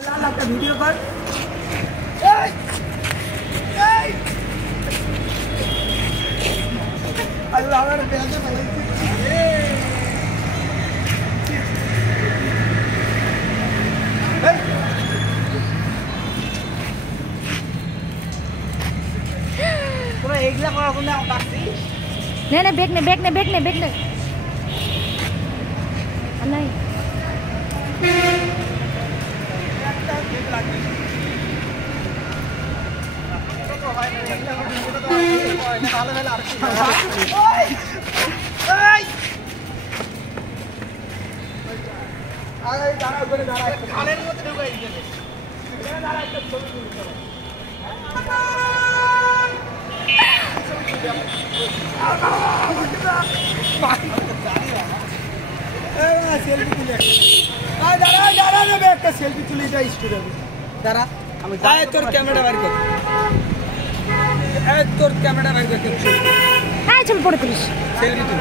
একটা ভিডিও কর। আল্লাহ আমার বেঁচে ফেলেছে। তোরা এগুলা করার জন্য ডাকছিস? না বেগ নে নাই খালের মধ্যে ঢুকাই গেছে। সেলফি তুলে যাই স্টুডিও দাঁড়া আমি তোর ক্যামেরা বাইর কর তোর ক্যামেরা বাইর কর হ্যাঁ ছবি পড়ে তুলিস সেলফি তুল